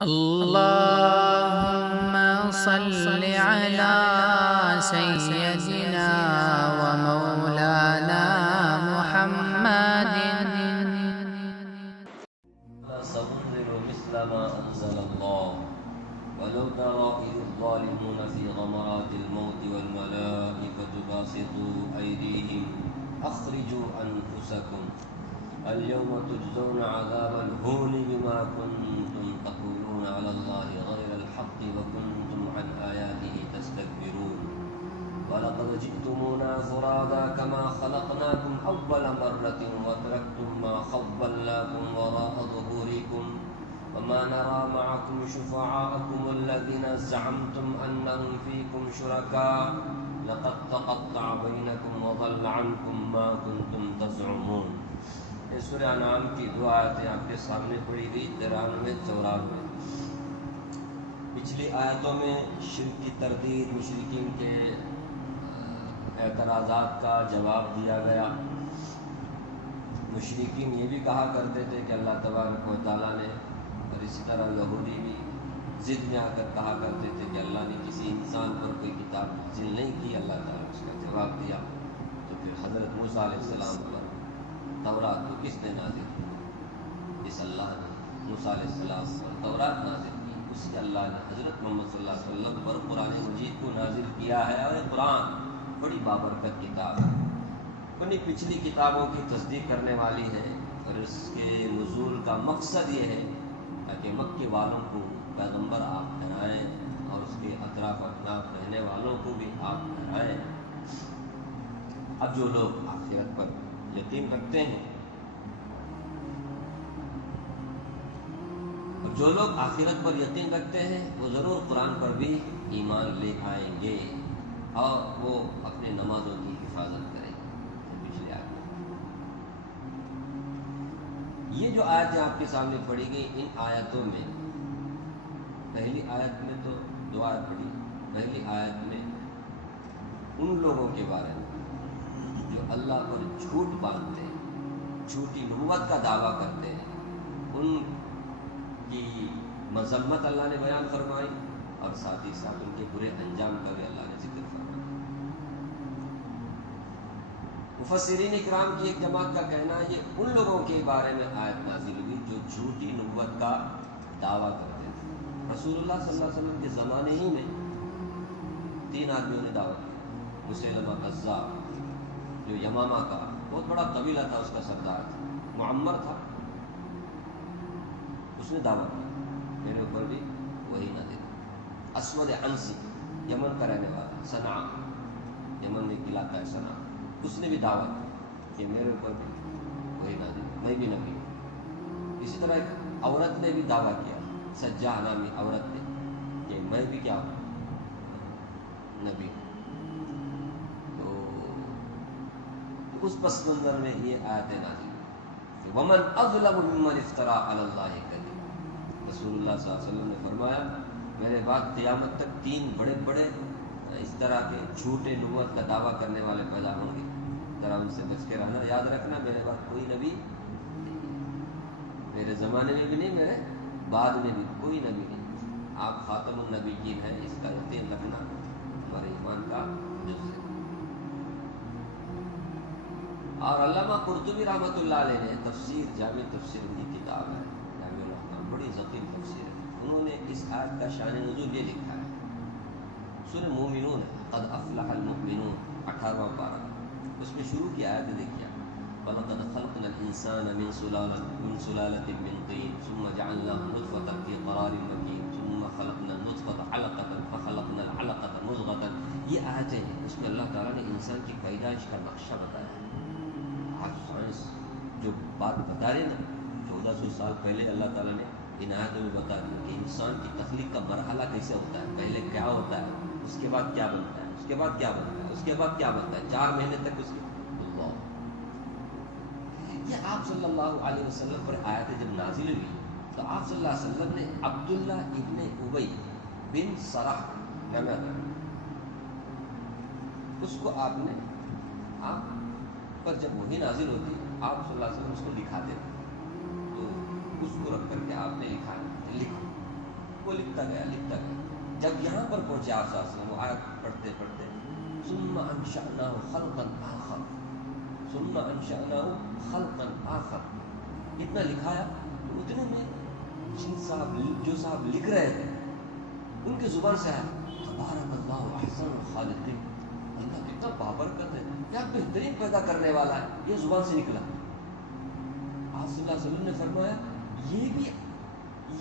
اللهم صل على سيدنا ومولانا محمد. سأنزل مثل ما أنزل الله ولو ترى إذ الظالمون في غمرات الموت والملائكة باسطوا أيديهم أخرجوا أنفسكم اليوم تجزون عذاب الهون بما كنتم تقولون على الله غير الحق وكنتم عن آياته تستكبرون ولقد جئتمونا فرادا كما خلقناكم أول مرة وتركتم ما خولناكم وراء ظهوركم وما نرى معكم شفعاءكم الذين زعمتم أنهم فيكم شركاء لقد تقطع بينكم وضل عنكم ما كنتم تزعمون. سورہ انعام کی دو آیتیں آپ کے سامنے پڑھی گئی 93 94. پچھلی آیتوں میں شرک کی تردید، مشرکین کے اعتراضات کا جواب دیا گیا. مشرکین یہ بھی کہا کرتے تھے کہ اللہ تبارک و تعالیٰ نے، اور اسی طرح یہودی بھی ضد میں آ کر کہا کرتے تھے کہ اللہ نے کسی انسان پر کوئی کتاب نازل نہیں کی. اللہ تعالیٰ نے اس کا جواب دیا. تو پھر حضرت موسیٰ علیہ السلام پر تورات کو کس نے نازل کی؟ جس اللہ نے موسیٰ علیہ السلام پر تورات نازل کی، اسی اللہ نے حضرت محمد صلی اللہ علیہ وسلم پر قرآن مجید کو نازل کیا ہے. اور یہ قرآن بڑی بابرکت کتاب ہے، اپنی پچھلی کتابوں کی تصدیق کرنے والی ہے. اور اس کے نزول کا مقصد یہ ہے تاکہ مکے والوں کو پیغمبر آپ ٹھہرائیں اور اس کے اطراف اطراف رہنے والوں کو بھی آپ ٹھہرائیں. اب جو لوگ آخرت پر یقین رکھتے ہیں، جو لوگ آخرت پر یقین رکھتے ہیں وہ ضرور قرآن پر بھی ایمان لے آئیں گے اور وہ اپنے نمازوں کی حفاظت کریں گے. پچھلی آیت یہ جو آیتیں آپ کے سامنے پڑھی گئی، ان آیتوں میں پہلی آیت میں تو دو آیت پڑھی. پہلی آیت میں ان لوگوں کے بارے میں جو اللہ پر جھوٹ باندھتے ہیں، جھوٹی نبوت کا دعویٰ کرتے ہیں، ان کی مذمت اللہ نے بیان فرمائی اور ساتھ ہی ساتھ ان کے برے انجام کا بھی اللہ نے ذکر فرمایا. مفسرین اکرام کی ایک جماعت کا کہنا ہے یہ ان لوگوں کے بارے میں آیت نازل ہوئی جو جھوٹی نبوت کا دعویٰ کرتے تھے. رسول اللہ صلی اللہ علیہ وسلم کے زمانے ہی میں 3 آدمیوں نے دعوت کی. مسیلمہ کذاب جو یمامہ کا بہت بڑا قبیلہ تھا، اس کا سردار تھا، معمر تھا، اس نے دعوت کی میرے اوپر بھی وہی نازل. اسود عنسی یمن کا رہنے والا، صنعاء یمن میں ایک علاقہ ہے صنعاء، اس نے بھی دعوت کی کہ میرے اوپر بھی وہی نازل، میں بھی نبی ہوں. اسی طرح ایک عورت نے بھی دعویٰ کیا، سجاہ نامی عورت نے، کہ میں بھی کیا ہوں، نبی ہوں. اس پس منظر میں یہ آیت نازل کہ ومن اظلم ممن افترى علی اللہ کذب. رسول اللہ صلی اللہ علیہ وسلم نے فرمایا میرے بعد قیامت تک 3 بڑے بڑے اس طرح کے جھوٹے نبوت کا دعویٰ کرنے والے پیدا ہوں گے، ذرا ان سے بچ کے رہنا. یاد رکھنا میرے بعد کوئی نبی نہیں، میرے زمانے میں بھی نہیں، میرے بعد میں بھی کوئی نبی نہیں. آپ خاتم النبیین ہیں، اس کا یقین رکھنا ہمارے ایمان کا جز ہے. اور علامہ قرطبی رحمۃ اللہ علیہ نے تفسیر جامع تفسیر کی کتاب ہے، جامع الاحکام، بڑی ذکیر تفسیر ہے. انہوں نے اس آیت کا شان نزول یہ لکھا ہے. سورہ مومنون ہے، قد افلح المؤمنون 18واں پارہ، اس میں شروع کی آیت دیکھیے. وَلَقَدْ خَلَقْنَا الْإِنسَانَ مِنْ سُلَالَةٍ مِّن طِينٍ ثُمَّ جَعَلْنَاهُ نُطْفَةً فِي قَرَارٍ مَّكِينٍ ثُمَّ خَلَقْنَا النُّطْفَةَ عَلَقَةً فَخَلَقْنَا الْعَلَقَةَ مُضْغَةً. یہ آیتیں ہیں، اس میں اللہ تعالیٰ نے انسان کی پیدائش کا نقشہ بتایا. آج سائنس جو بات بتا رہے نا، 1400 سال پہلے اللہ تعالیٰ نے ان آیتوں میں بتا دیا کہ انسان کی تخلیق کا مرحلہ کیسے ہوتا ہے، پہلے کیا ہوتا ہے، اس کے بعد کیا بنتا ہے، اس کے بعد کیا بنتا ہے، اس کے بعد کیا بنتا ہے. 4 مہینے تک اس کے اللہ. یہ آپ صلی اللہ علیہ وسلم پر آیتیں جب نازل ہوئی تو آپ صلی اللہ علیہ وسلم نے عبداللہ ابن ابی بن سرح اس کو آپ نے آپ پر جب وہی نازل ہوتی آپ صلی اللہ علیہ وسلم اس کو لکھاتے تھے. تو اس کو رکھ کر کے آپ نے لکھا لکھو وہ لکھتا گیا. جب یہاں پر پہنچے آپ صلی اللہ علیہ وسلم، وہ آیت پڑھتے پڑھتے ثم انشأناه خلقا آخر، ثم انشأناه خلقا آخر، اتنا لکھایا. اتنے میں جو صاحب لکھ رہے تھے ان کی زبان سے ہے تبارک اللہ احسن الخالقین، اللہ کتنا بابرکت ہے، کیا بہترین پیدا کرنے والا ہے، یہ زبان سے نکلا. آپ صلی اللہ علیہ وسلم نے فرمایا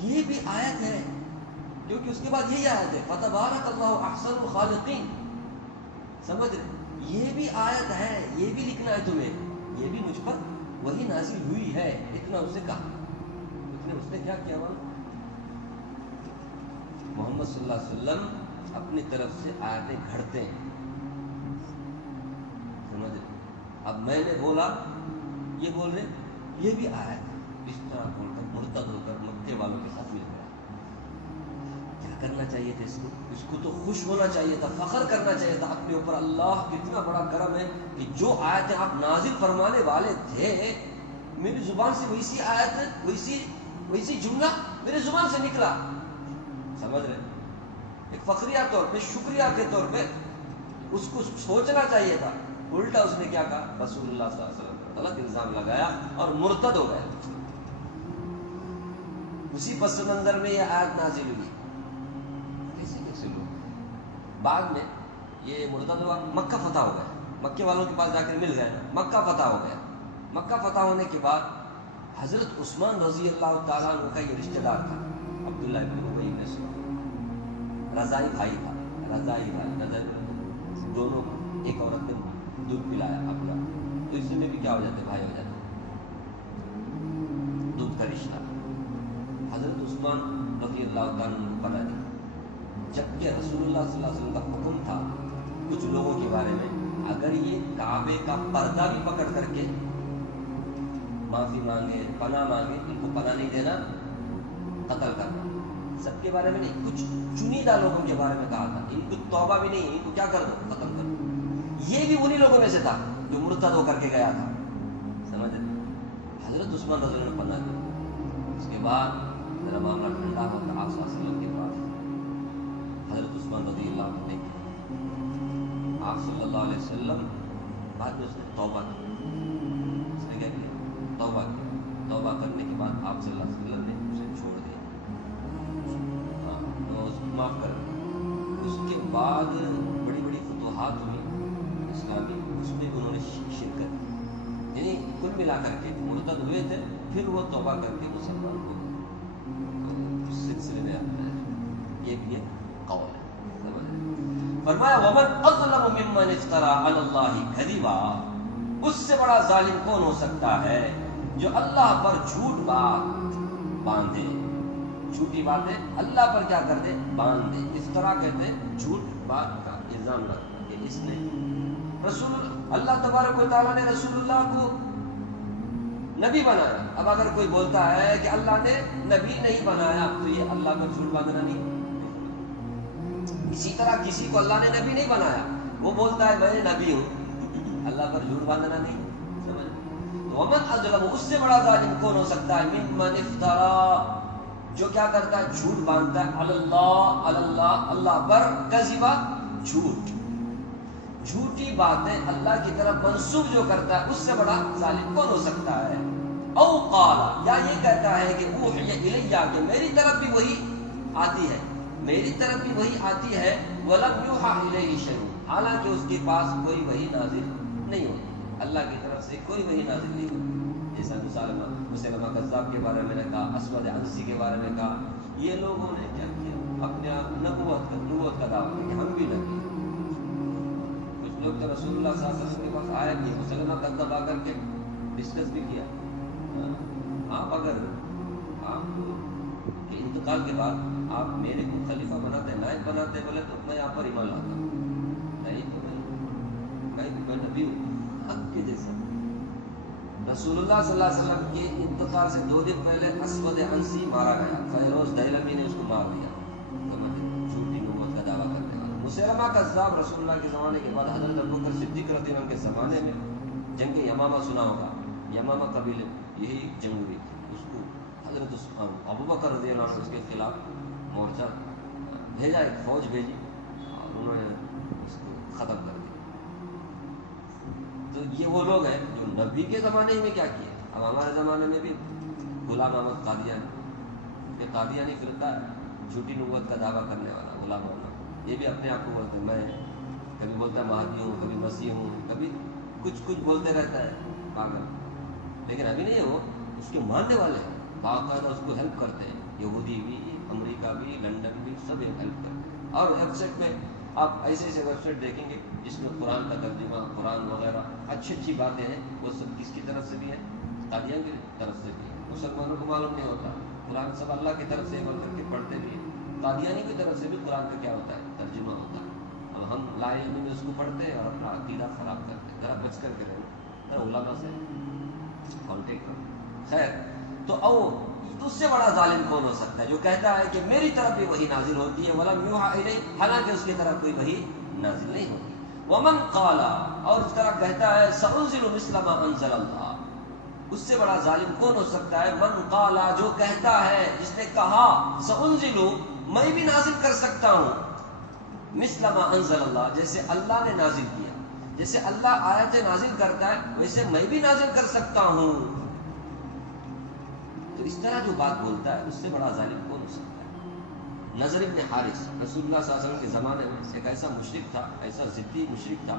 یہ بھی آیت ہے، کیونکہ اس کے بعد یہی آیت ہے فتبارک اللہ احسن الخالقین. سمجھ رہے، یہ بھی آیت ہے، یہ بھی لکھنا ہے تمہیں، یہ بھی مجھ پر وہی نازل ہوئی ہے. اتنا اس نے کہا. اس نے کیا کیا معلوم؟ محمد صلی اللہ علیہ وسلم اپنی طرف سے آیتیں گھڑتے ہیں. سمجھ رہے، اب میں نے بولا، یہ بول رہے یہ بھی آیت ہے. اس طرح بول کر مرتد ہو کر مکے والوں کے ساتھ مل گیا. کیا کرنا چاہیے تھا اس کو تو خوش ہونا چاہیے تھا، فخر کرنا چاہیے تھا اپنے اوپر. اللہ کتنا بڑا کرم ہے کہ جو آیتیں آپ نازل فرمانے والے تھے میری زبان سے ویسی آیت، ویسی جملہ میری زبان سے نکلا. سمجھ رہے، ایک فخریہ طور پہ، شکریہ کے طور پہ اس کو سوچنا چاہیے تھا. الٹا اس نے کیا کہا، رسول اللہ صلی اللہ علیہ وسلم پر غلط الزام لگایا اور مرتد ہو گیا. اسی پس منظر میں یہ آیت نازل ہوئی. کیسے لوگ بعد میں یہ مرتد ہوا، مکہ فتح ہو گیا، مکے والوں کے پاس جا کر مل گئے، مکہ فتح ہو گیا. مکہ فتح ہونے کے بعد حضرت عثمان رضی اللہ تعالیٰ عنہ کا یہ رشتہ دار تھا عبداللہ ابن ابی بن سلول، رضائی بھائی تھا. دونوں ایک عورت نے دودھ پلایا اپنا، تو اس میں بھی کیا ہو جاتے، بھائی ہو جاتے، دودھ کا رشتہ. حضرت عثمان رضی اللہ تعالیٰ عنہ کو پتہ نہیں، جبکہ رسول اللہ صلی اللہ علیہ وسلم کا حکم تھا کچھ لوگوں کے بارے میں، اگر یہ کعبے کا پردہ بھی پکڑ کر کے معافی مانگے، پناہ مانگے، ان کو پناہ نہیں دینا، قتل کرنا. سب کے بارے میں نہیں، کچھ چنیدہ لوگوں کے بارے میں کہا تھا، ان کو توبہ بھی نہیں، ان کو کیا کر دو، قتل کر دو. یہ بھی انہی لوگوں میں سے تھا جو مرتد ہو کر کے گیا تھا. سمجھ رہے، حضرت عثمان رضی اللہ عنہ نے پناہ دی. اس کے بعد میرا معاملہ ٹھنڈا ہوتا آپ صلی اللہ علیہ وسلم کے پاس حضرت عثمان رضی اللہ عنہ نے آپ صلی اللہ علیہ وسلم بعد میں اس نے توبہ کی. اس نے کیا کیا، توبہ کی. توبہ کرنے کے بعد آپ صلی اللہ علیہ وسلم نے اسے چھوڑ دیا، اس کو معاف کر دیا. اس کے بعد بڑی بڑی فتوحات ہوئی اسلامی، اس میں انہوں نے شرکت کی. یعنی کل ملا کر کے مرتد ہوئے تھے، پھر وہ توبہ کر کے مسلمان ہو گئے. اس سلسلے میں یہ بھی ایک قول ہے. فرمایا ومن اظلم ممن افترى علی اللہ کذبا، اس سے بڑا ظالم کون ہو سکتا ہے جو اللہ پر جھوٹ بات باندھے. جھوٹی باتیں اللہ پر کیا کر دے، باندھ دے. افترا کہتے ہیں جھوٹ بات کا الزام لگانا کہ اس نے اللہ تبارک و تعالیٰ نے رسول اللہ کو نبی بنایا. اب اگر کوئی بولتا ہے کہ اللہ نے نبی نہیں بنایا تو یہ اللہ پر جھوٹ باندھنا نہیں. اسی طرح کسی کو اللہ نے نبی نہیں بنایا، وہ بولتا ہے میں نبی ہوں، اللہ پر جھوٹ باندھنا نہیں. سمجھ، تو ومن اظلم، اس سے بڑا ظالم کون ہو سکتا ہے، ممن افترا، جو کیا کرتا ہے، جھوٹ باندھتا ہے، اللہ پر، کذبا، جھوٹ، جھوٹی باتیں اللہ کی طرف منسوب جو کرتا ہے، اس سے بڑا ظالم کون ہو سکتا ہے. او قال، یا یہ کہتا ہے کہ اوحی الیہ، کہ میری طرف بھی وہی آتی ہے، میری طرف بھی وہی آتی ہے. ولم یوحى الیہ شیء، حالانکہ اس کے پاس کوئی وحی نازل نہیں ہوتی، اللہ کی طرف سے کوئی وحی نازل نہیں ہوتی. جیسا مسلمہ کذاب کے بارے میں نے کہا، اسود عنسی کے بارے میں کہا، یہ لوگوں نے کیا کیا، اپنے نبوت کا دعویٰ کہ ہم بھی نبی ہیں. کچھ لوگ تو رسول اللہ صلی اللہ علیہ وسلم کے پاس آئے کہ مسلمہ کذاب آ کر کے ڈسکس بھی کیا. آپ اگر آپ کے انتقال کے بعد آپ میرے کو خلیفہ بناتے، نائب بناتے، بولے تو میں آپ پر ایمان لاتا ہوں. نہیں تو میں نبی ہوں حق کے جیسا. رسول اللہ صلی اللہ علیہ وسلم کے انتقال سے 2 دن پہلے اسود عنسی مارا گیا، فیروز دہلوی نے اس کو مار دیا، جھوٹی نبوت کا دعویٰ کرنے والا. مسلمہ کذاب رسول اللہ کے زمانے کے بعد حضرت ابوبکر صدیق رضی اللہ عنہ کے زمانے میں جنگ یمامہ سنا ہوگا، یمامہ قبیلے یہی جنگ ہوئی، اس کو حضرت ابوبکر رضی اللہ عنہ اس کے خلاف مورچہ بھیجا، ایک فوج بھیجی اور انہوں نے اس کو ختم کر دیا۔ تو یہ وہ لوگ ہیں جو نبی کے زمانے میں کیا کیا، اب ہمارے زمانے میں بھی غلام احمد قادیانی، یہ قادیانی فرقہ جھوٹی نبوت کا دعویٰ کرنے والا غلام احمد، یہ بھی اپنے آپ کو بولتے ہیں میں کبھی بولتا ہے مہدی ہوں، کبھی مسیح ہوں، کبھی کچھ بولتے رہتا ہے پاگل، لیکن ابھی نہیں وہ اس کے ماننے والے ہیں، باقاعدہ اس کو ہیلپ کرتے ہیں، یہودی بھی، امریکہ بھی، لنڈن بھی، سب ہیلپ کرتے ہیں۔ اور ویب سائٹ میں آپ ایسے ایسے ویب سائٹ دیکھیں گے جس میں قرآن کا ترجمہ، قرآن وغیرہ اچھی اچھی باتیں ہیں، وہ سب کس کی طرف سے بھی ہیں؟ قادیان کی طرف سے بھی ہیں۔ مسلمانوں کو معلوم نہیں ہوتا، قرآن سب اللہ کی طرف سے بول کر کے پڑھتے بھی ہیں، قادیانی کی طرف سے بھی قرآن کا کیا ہوتا ہے؟ ترجمہ ہوتا ہے۔ اب ہم لا علمی میں اس کو پڑھتے ہیں اور اپنا عقیدہ خراب کرتے ہیں، ذرا بچ کر کے رہنا، علماء سے کانٹیکٹ کرو۔ خیر، تو او اس سے بڑا ظالم کون ہو سکتا ہے جو کہتا ہے کہ میری طرف بھی وحی نازل ہوتی ہے وَلَمْ يُوحَ إِلَيْهِ، حالانکہ اس کی طرف کوئی وحی نازل نہیں ہوتی۔ وَمَنْ قَالَ، اور اس طرح کہتا ہے سَأُنزِلُ مِثْلَ مَا أَنزَلَ اللَّهُ، اس سے بڑا ظالم کون ہو سکتا ہے؟ من قال، جو کہتا ہے، جس نے کہا سَأُنزِلُ، میں بھی نازل کر سکتا ہوں، مِثْلَ مَا أَنزَلَ اللَّهُ، جیسے اللہ نے نازل کیا، جیسے اللہ آیتیں نازل کرتا ہے ویسے میں بھی نازل کر سکتا ہوں۔ تو اس طرح جو بات بولتا ہے اس سے بڑا ظالم کون ہو سکتا ہے؟ نضر بن حارث رسول اللہ صلی اللہ علیہ وسلم کے زمانے میں ایک ایسا مشرک تھا، ایسا ضدی مشرک تھا،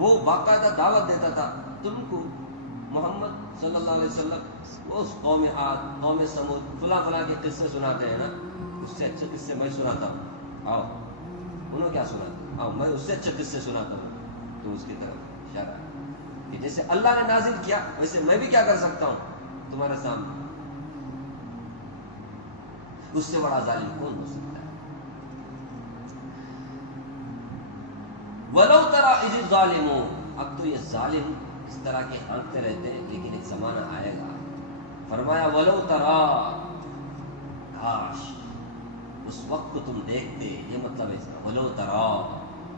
وہ باقاعدہ دعوت دیتا تھا تم کو محمد صلی اللہ علیہ وسلم وہ اس قوم عاد، قوم سمود، فلاں فلاں کے قصے سناتے ہیں نا، اس سے اچھے قصے میں سناتا ہوں، آؤ۔ انہوں کیا سناتے؟ آؤ میں اس سے اچھے قصے سناتا ہوں۔ تو اس کی طرف اشارہ ہے کہ جیسے اللہ نے نازل کیا ویسے میں بھی کیا کر سکتا ہوں تمہارے سامنے۔ اس سے بڑا ظالم کون ہو سکتا ہے؟ وَلَوْ تَرَى إِذِ الظَّالِمُونَ، اب تو یہ ظالم اس طرح کے ہانکتے رہتے ہیں، لیکن ایک زمانہ آئے گا، فرمایا وَلَوْ تَرَى، کاش اس وقت کو تم دیکھتے، یہ مطلب ہے اس کا وَلَوْ تَرَى،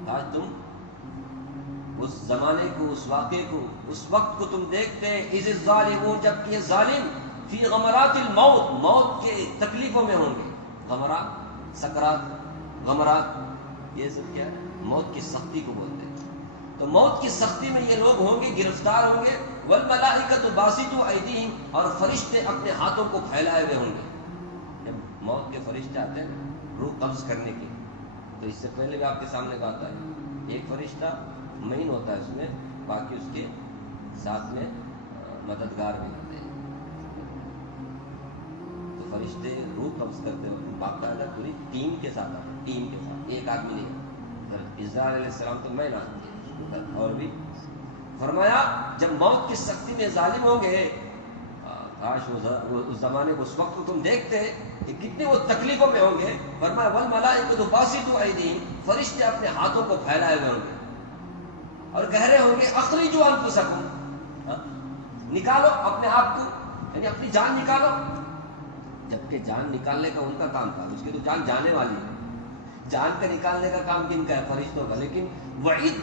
کاش تم اس زمانے کو، اس واقعے کو، اس وقت کو تم دیکھتے، اِذِ الظَّالِمُونَ، جب یہ ظالم فی غمرات الموت، موت کے تکلیفوں میں ہوں گے، غمرات، سکرات، غمرات، یہ سب کیا ہے؟ موت کی سختی کو بولتے ہیں۔ تو موت کی سختی میں یہ لوگ ہوں گے، گرفتار ہوں گے، والملائکۃ باسطوا ایدیہم، اور فرشتے اپنے ہاتھوں کو پھیلائے ہوئے ہوں گے۔ جب موت کے فرشتے آتے ہیں روح قبض کرنے کے، تو اس سے پہلے بھی آپ کے سامنے کا آتا ہے، ایک فرشتہ مین ہوتا ہے اس میں، باقی اس کے ساتھ میں مددگار بھی ہوتے ہیں۔ تو فرشتے روح قبض کرتے ہیں باقاعدہ پوری ٹیم کے ساتھ آتے ہیں، ٹیم کے ساتھ، ایک آدمی نہیں۔ اسرائیل علیہ السلام تو میں نہ، اور بھی فرمایا جب موت کی سختی میں ظالم ہوں گے، کاش اس زمانے کو، اس وقت کو تم دیکھتے کہ کتنے وہ تکلیفوں میں ہوں گے۔ فرمایا والملائکۃ باسطوا ایدیہم، فرشتے اپنے ہاتھوں کو پھیلائے ہوئے ہوں گے اور کہہ رہے ہوں گے اخرجوا انفسکم، نکالو اپنے آپ کو، یعنی اپنی جان نکالو۔ جبکہ جان نکالنے کا ان کا کام تھا، اس کی تو جان جانے والی ہے، جان کا نکالنے کا کام کن کا ہے؟ فرشتوں کا، لیکن وعید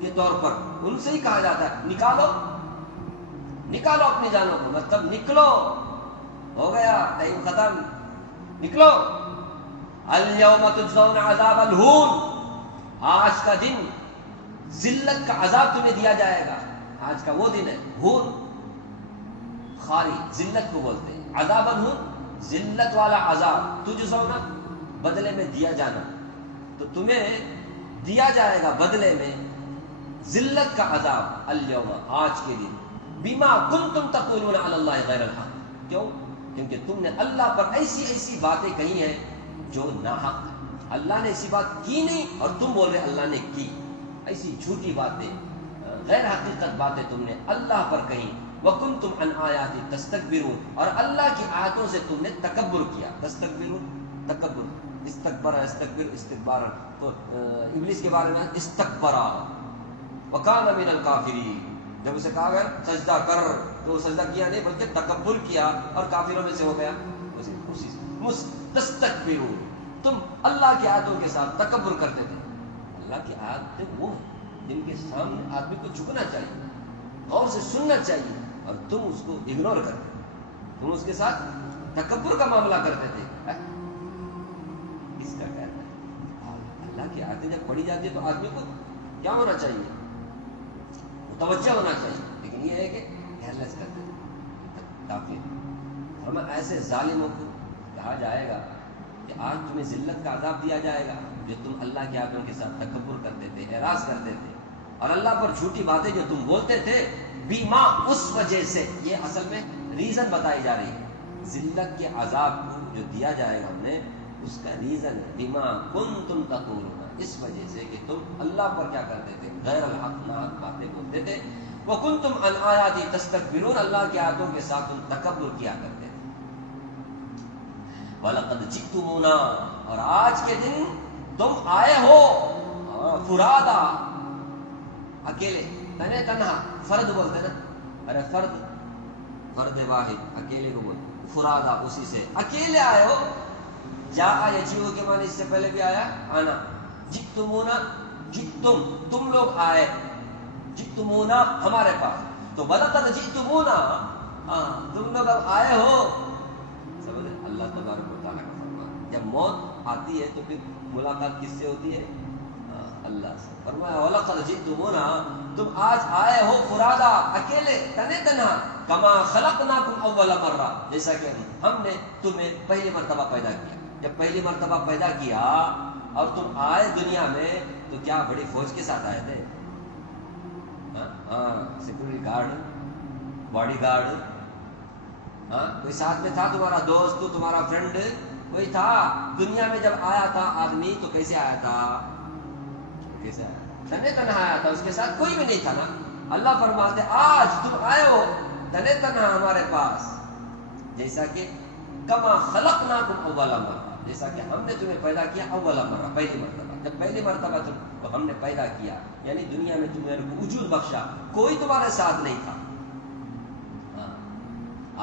کے طور پر ان سے ہی کہا جاتا ہے نکالو، نکالو اپنی جانوں کو، مطلب نکلو، ہو گیا ٹائم ختم، نکلو۔ الیوم تجزون عذاب الہون، آج کا دن ذلت کا عذاب تمہیں دیا جائے گا۔ آج کا وہ دن ہے، ہون خاری، ذلت کو بولتے ہیں، عذاب الہون ذلت والا عذاب، تجزون بدلے میں دیا جانا، تو تمہیں دیا جائے گا بدلے میں ذلت کا عذاب، الیوم آج کے دن، بما کنتم تقولون علی اللہ غیر الحق، کیوں؟ کیونکہ تم نے اللہ پر ایسی ایسی باتیں کہی ہیں جو ناحق ہے، اللہ نے ایسی بات کی نہیں اور تم بول رہے اللہ نے کی، ایسی جھوٹی باتیں، غیر حقیقت باتیں تم نے اللہ پر کہی۔ وَكُنْتُمْ عَنْ آیَاتِ تَسْتَكْبِرُونَ، اور اللہ کی آیاتوں سے تم نے تکبر کیا، تستکبرون تکبر، استکبر استکبر استکبارا، تو ابلیس کے بارے میں استکبرا وَكَانَ مِنَ الْكَافِرِينَ، جب اسے کہا گیا سجدہ کر تو وہ سجدہ کیا نہیں بلکہ تکبر کیا اور کافروں میں سے ہو گیا۔ اسی تستکبرون، تم اللہ کی آیاتوں کے ساتھ تکبر کرتے تھے۔ اللہ کی آیاتیں وہ ہیں جن کے سامنے آدمی کو جھکنا چاہیے، غور سے سننا چاہیے، اور تم اس کو اگنور کرتے، تم اس کے ساتھ تکبر کا معاملہ کرتے تھے۔ کی آیتیں جب پڑھی جاتی ہے تو آدمی کو کیا ہونا چاہیے؟ متوجہ ہونا چاہیے، لیکن یہ ہے کہ کیئرلیس کرتے ہیں کافی. ہمیں ایسے ظالموں کو کہا جائے گا کہ آج تمہیں ذلت کا عذاب دیا جائے گا جو تم اللہ کی آیتوں کے ساتھ تکبر کرتے تھے، اعراض کرتے تھے، اور اللہ پر جھوٹی باتیں جو تم بولتے تھے، بیما اس وجہ سے. یہ اصل میں ریزن بتائی جا رہی ہے. ذلت کے عذاب کو جو دیا جائے گا ہم نے، اس کا ریزن ہے بیما کنتم تقولون، اس وجہ سے کہ تم اللہ پر کیا کرتے تھے؟ غیر الحق ناحق باتیں بولتے تھے. وکنتم عن آیاتی تستکبرون، اللہ کی آیاتوں کے ساتھ تم تکبر کیا کرتے تھے. وَلَقَدْ جِئْتُمُونَا، اور آج کے دن تم آئے ہو فرادا، اکیلے، تنے تنہا. فرد بولتے نا، ارے فرد واحد، اکیلے کو بولتے. فرادا اسی سے اکیلے آئے ہو. جاء یجیء کے معنی اس سے پہلے بھی آیا آنا. جئتمونا، جئتم تم لوگ آئے، جئتمونا ہمارے پاس. تو وَلَقَدْ جِئْتُمُونَا، تم لوگ اب آئے ہو. سمجھے؟ اللہ تبارک و تعالیٰ کا فرمان. جب موت آتی ہے تو پھر ملاقات کس سے ہوتی ہے؟ اللہ سے. فرمایا وَلَقَدْ جِئْتُمُونَا، تم آج آئے ہو فرادا، اکیلے، تنے تنہا. کما خلقناکم اول مرہ، جیسا کہ ہم نے تمہیں پہلی مرتبہ پیدا کیا. جب پہلی مرتبہ پیدا کیا اور تم آئے دنیا میں تو کیا بڑی فوج کے ساتھ آئے تھے؟ سیکورٹی گارڈ، باڈی گارڈ، کوئی ساتھ میں تھا؟ تمہارا دوست، تمہارا فرینڈ کوئی تھا؟ دنیا میں جب آیا تھا آدمی تو کیسے آیا تھا؟ کیسے آیا؟ تنے تنہا آیا تھا، اس کے ساتھ کوئی بھی نہیں تھا نا. اللہ فرماتے آج تم آئے ہو تنے تنہا ہمارے پاس، جیسا کہ کما خلقناکم اول مرہ، جیسا کہ ہم نے تمہیں پیدا کیا اول مرہ، پہلی مرتبہ. جب پہلی مرتبہ تم کو ہم نے پیدا کیا، یعنی دنیا میں تمہیں وجود بخشا، کوئی تمہارے ساتھ نہیں تھا.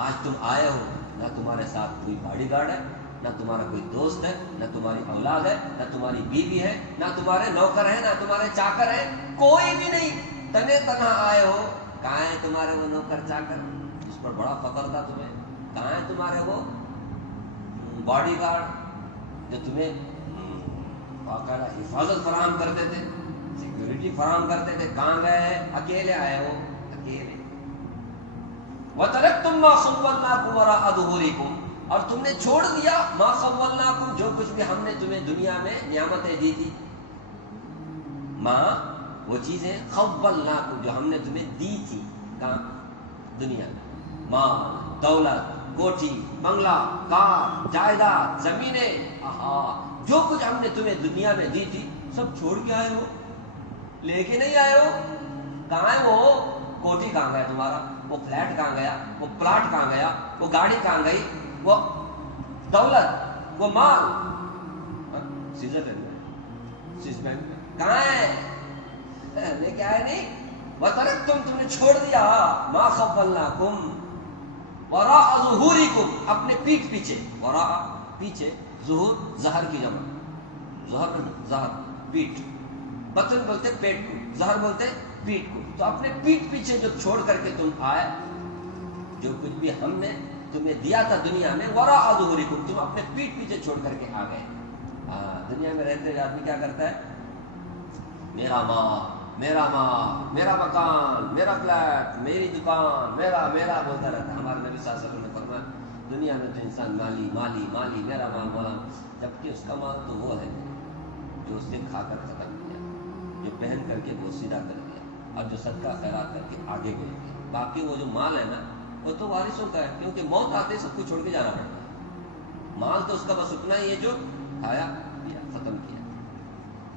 آج تم آئے ہو، نہ تمہارے ساتھ کوئی باڈی گارڈ ہے، نہ تمہارا کوئی دوست ہے، نہ تمہاری اولاد ہے، نہ تمہاری بیوی ہے، نہ تمہارے نوکر ہیں، نہ تمہارے چاکر ہیں، کوئی بھی نہیں. تنے تنہا آئے ہو. کہاں ہیں تمہارے وہ نوکر چاکر جس پر بڑا فخر تھا تمہیں؟ کہاں ہیں تمہارے وہ باڈی گارڈ جو تمہیں باقاعدہ حفاظت فراہم کرتے تھے، سیکورٹی فراہم کرتے تھے؟ کہاں گئے؟ اکیلے آئے ہو، اکیلے. وَتَرَكْتُمْ مَا خَوَّلْنَاكُمْ وَرَاءَ ظُهُورِكُمْ، اور تم نے چھوڑ دیا ما خَوَّلْنَاكُمْ، جو کچھ بھی ہم نے تمہیں دنیا میں نعمتیں دی تھی. ما وہ چیزیں، خَوَّلْنَاكُمْ جو ہم نے تمہیں دی تھی. کہاں؟ دنیا میں. مال، دولت، کوٹھی، بنگلہ، کار، جائیداد، زمینیں، جو کچھ ہم نے تمہیں دنیا میں دی تھی سب چھوڑ کے آئے ہو، لے کے نہیں آئے ہو. کہاں ہے وہ کوٹھی؟ کہاں گیا تمہارا وہ فلیٹ؟ کہاں گیا وہ پلاٹ؟ کہاں گیا وہ گاڑی؟ کہاں گئی وہ دولت، وہ مال؟ سوئٹزرلینڈ کہاں ہے؟ لے کے آئے نہیں. وَتَرَكْتُمْ تم نے چھوڑ دیا ما خَوَّلْنَاكُمْ وَرَاءَ ظُهُورِكُمْ، اپنے پیٹھ پیچھے. وراء پیچھے، ظہور ظہر کی جمع، ظہر پیٹھ. بطن بولتے پیٹ کو، ظہر بولتے پیٹھ کو. تو اپنے پیٹھ پیچھے جو چھوڑ کر کے تم آئے، جو کچھ بھی ہم نے تمہیں دیا تھا دنیا میں، وراء ظہورکم، تم اپنے پیٹھ پیچھے چھوڑ کر کے آ گئے. دنیا میں رہتے ہوئے آدمی کیا کرتا ہے؟ میرا ماں، میرا میرا مکان، میرا فلیٹ، میری دکان، میرا بولتا رہتا ہے. ہمارے نبی صلی اللہ علیہ وسلم نے فرمایا دنیا میں تو انسان مالی مالی مالی، میرا مال، جبکہ اس کا مال تو وہ ہے جو اس نے کھا کر ختم کیا، جو پہن کر کے وہ سیدھا کر دیا، اور جو صدقہ خیرات کر کے آگے بڑھ گیا. باقی وہ جو مال ہے نا وہ تو وارثوں کا ہے، کیونکہ موت آتے سب کچھ چھوڑ کے جانا پڑتا ہے. مال تو اس کا بس اتنا ہی ہے جو کھایا پیا ختم کیا،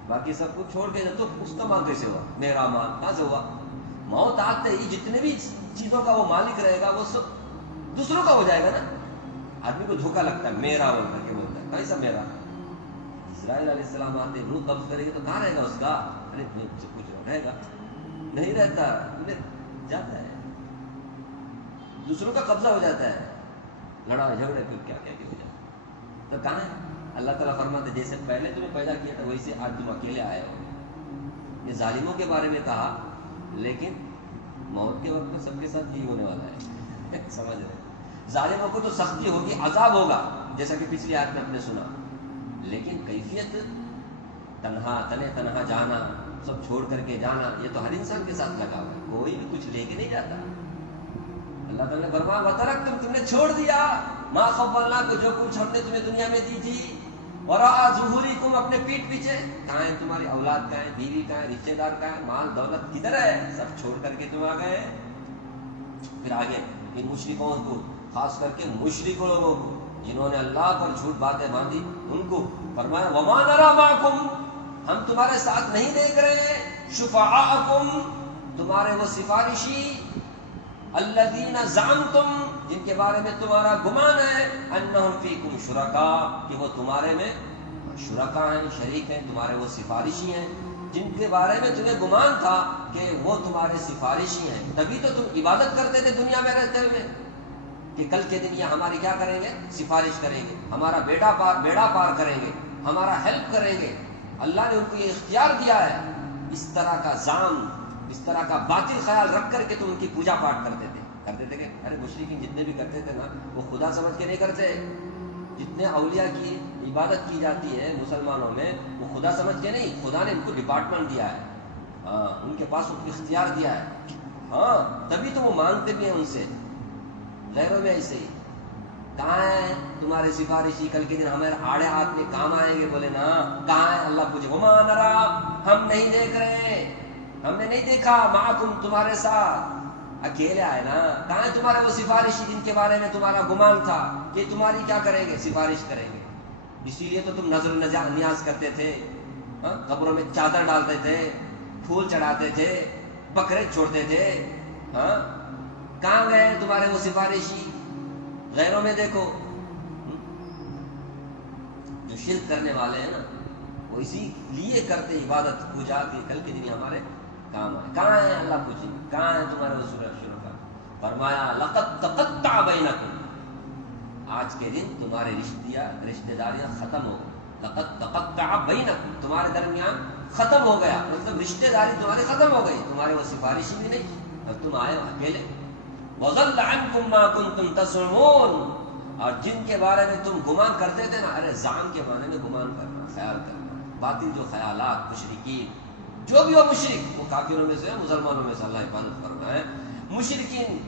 باقی سب کچھ چھوڑ کے. تو اس کا مال کیسے ہوا؟ میرا مال کہاں سے ہوا؟ موت آتے ہی جتنے بھی چیزوں کا وہ مالک رہے گا وہ سب دوسروں کا ہو جائے گا نا. آدمی کو دھوکا لگتا ہے میرا بول کر کے بولتا ہے، کیسا میرا؟ اسرائیل علیہ السلام آتے روح قبض کرے گی تو کہاں رہے گا اس کا؟ ارے کچھ رہے گا نہیں رہتا، جاتا ہے، دوسروں کا قبضہ ہو جاتا ہے، لڑائی جھگڑے پھر کیا کیا ہو جاتا ہے. تو کہاں ہے؟ اللہ تعالیٰ فرماتے جیسے پہلے تمہیں پیدا کیا تھا ویسے آج تم اکیلے آئے ہو. یہ ظالموں کے بارے میں کہا، لیکن موت کے وقت میں سب کے ساتھ یہی ہونے والا ہے. سمجھ رہے؟ ظالموں کو تو سختی ہوگی، عذاب ہوگا، جیسا کہ پچھلی آیت میں ہم نے سنا، لیکن کیفیت تنہا جانا، سب چھوڑ کر کے جانا، یہ تو ہر انسان کے ساتھ لگا ہوا ہے، کوئی بھی کچھ لے کے نہیں جاتا۔ اللہ تعالیٰ نے فرمایا وَتَرَكْتُمْ، تم نے چھوڑ دیا مَا خَوَّلْنَاكُمْ، کو جو کچھ ہم نے تمہیں دنیا میں دی تھی، وَرَاءَ ظُهُورِكُمْ، اپنے پیٹھ پیچھے، کہاں ہے تمہاری اولاد، کہاں ہے بیوی، کہاں ہے رشتے دار، کہاں ہے مال دولت، کدھر ہے؟ سب چھوڑ کر کے تم آ گئے۔ پھر آگے ان مشرکوں کو، خاص کر کے مشرک لوگوں کو جنہوں نے اللہ پر جھوٹ باتیں باندھی، ان کو فرمایا وَمَا نَرَىٰ مَعَكُمْ، ہم تمہارے ساتھ نہیں دیکھ رہے، شُفَعَاءَكُمْ، تمہارے وہ سفارشی، الَّذِينَ زَعَمْتُمْ، جن کے بارے میں تمہارا گمان ہے، أَنَّهُمْ فِيكُمْ شُرَكَاء، کہ وہ تمہارے میں شرکا ہیں، شریک ہیں، تمہارے وہ سفارشی ہیں، جن کے بارے میں تمہیں گمان تھا کہ وہ تمہارے سفارشی ہیں، تبھی تو تم عبادت کرتے تھے دنیا میں رہتے ہوئے، کہ کل کے دن یہ ہماری کیا کریں گے؟ سفارش کریں گے، ہمارا بیڑا پار کریں گے، ہمارا ہیلپ کریں گے۔ اللہ نے ان کو یہ اختیار دیا ہے، اس طرح کا زام، اس طرح کا باطل خیال رکھ کر کے تم ان کی پوجا پاٹ کرتے تھے کہ ارے مشرکین جتنے بھی کرتے تھے نا وہ خدا سمجھ کے نہیں کرتے، جتنے اولیاء کی عبادت کی جاتی ہے مسلمانوں میں وہ خدا سمجھ کے نہیں، خدا نے ان کو ڈپارٹمنٹ دیا ہے، ہاں ان کے پاس ان کو اختیار دیا ہے، ہاں تبھی تو وہ مانگتے بھی ہیں ان سے۔ غیروں میں ایسے ہی، کہاں ہے تمہارے سفارشی، کل کے دن ہمارے آڑے ہاتھ میں کام آئیں گے؟ بولے نا کہاں ہے؟ اللہ پوچھے وَمَا نَرَىٰ، ہم نہیں دیکھ رہے، ہم نے نہیں دیکھا، مَعَكُمْ، تمہارے ساتھ، اکیلے آئے نا، کہاں ہے تمہارے وہ سفارشی جن کے بارے میں تمہارا گمان تھا کہ تمہاری کیا کریں گے؟ سفارش کریں گے۔ اسی لیے تو تم نظر و نیاز کرتے تھے، قبروں میں چادر ڈالتے تھے، پھول چڑھاتے تھے، بکرے چھوڑتے تھے، ہاں کہاں گئے تمہارے وہ سفارشی؟ غیروں میں دیکھو، جو شرک کرنے والے ہیں نا وہ اسی لیے کرتے عبادت پوجا کی کل کے دن ہمارے کام آئے۔ کہاں ہے؟ اللہ پوچھیں کہاں ہے تمہارے وہ شروع کا؟ فرمایا لقد تقطع بینکم، آج کے دن تمہارے رشتے داریاں ختم ہو گئی، لقد تقطع بینکم، تمہارے درمیان ختم ہو گیا، مطلب رشتے داری تمہاری ختم ہو گئی، تمہارے وہ سفارشی بھی نہیں، اب تم آئے اکیلے۔ وَضَلَّ عَنْكُمْ مَا كُنْتُمْ تَزْعُمُونَ، اور جن کے بارے میں تم گمان کرتے تھے نا، ارے زعم کے معنی میں گمان کرنا، خیال کرنا، باطل جو خیالات، مشرکین جو بھی ہو مشرک، وہ کافروں میں سے مسلمانوں میں سے اللہ حفاظت فرمائے، مشرکین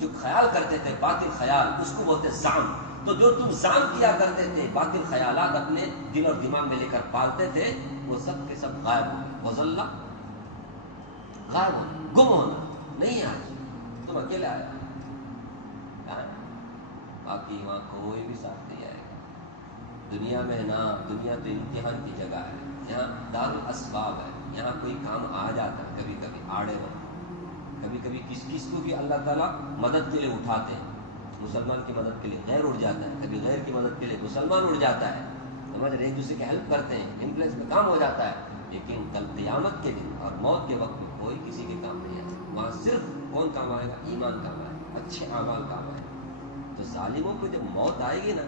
جو خیال کرتے تھے باطل خیال، اس کو بولتے زعم۔ تو جو تم زعم کیا کرتے تھے، باطل خیالات اپنے دل اور دماغ میں لے کر پالتے تھے، وہ سب کے سب غائب ہو گئے۔ وَظَلَّ، غائب ہونا، گم ہونا، نہیں ہے آج، تم اکیلے آئے، باقی وہاں کوئی بھی ساتھ نہیں آئے گا۔ دنیا میں نا، دنیا تو امتحان کی جگہ ہے، یہاں دار الاسباب ہے، یہاں کوئی کام آ جاتا ہے، کبھی کبھی آڑے وقت، کبھی کبھی کس کو بھی اللہ تعالیٰ مدد کے لیے اٹھاتے ہیں، مسلمان کی مدد کے لیے غیر اٹھ جاتا ہے، کبھی غیر کی مدد کے لیے مسلمان اٹھ جاتا ہے، سمجھ رہے، ایک دوسرے کی ہیلپ کرتے ہیں، انفلوئنس میں کام ہو جاتا ہے۔ لیکن کل قیامت کے دن اور موت کے وقت میں کوئی کسی کے کام نہیں آئے گا، وہاں صرف کون کام آئے گا؟ ایمان کام آئے گا، اچھے اعمال کام آئے گا۔ تو ظالموں کو جب موت آئے گی نا،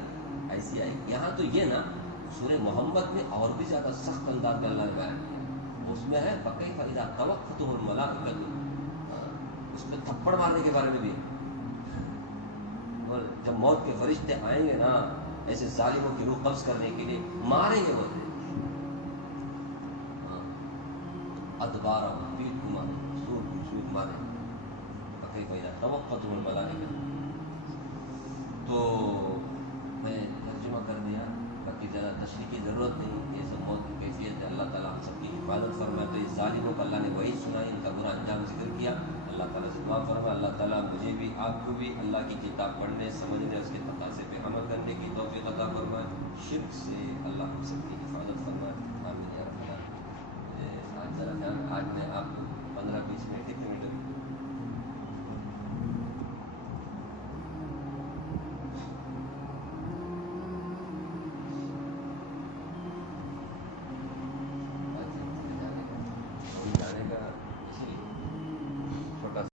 ایسی آئے گی۔ یہاں تو یہ نا سورہ محمد میں اور بھی زیادہ سخت انداز میں اللہ نے بیان کیا، اس میں ہے فَكَيْفَ إِذَا تَوَفَّتْهُمُ الْمَلَائِكَةُ، اس میں تھپڑ مارنے کے بارے میں بھی، اور جب موت کے فرشتے آئیں گے نا ایسے ظالموں کی روح قبض کرنے کے لیے، ماریں گے وہ ادبارہ، پیٹ کو ماریں، سوٹ ماریں، فَكَيْفَ إِذَا تَوَفَّتْهُمُ الْمَلَائِكَةُ۔ تو میں ترجمہ کر دیا، باقی زیادہ تشریح کی ضرورت نہیں، یہ سب موت کی کیفیت ہے، اللہ تعالیٰ ہم سب کی حفاظت فرمائے۔ تو اس ظالموں کو اللہ نے وہی سنائی، ان کا برا انجام ذکر کیا، اللہ تعالیٰ سے دعا فرمائے اللہ تعالیٰ مجھے بھی آپ کو بھی اللہ کی کتاب پڑھنے، سمجھنے، اس کے تقاضے پہ عمل کرنے کی توفیق عطا فرمائے، شرک سے اللہ ہم سب کی حفاظت فرمائے۔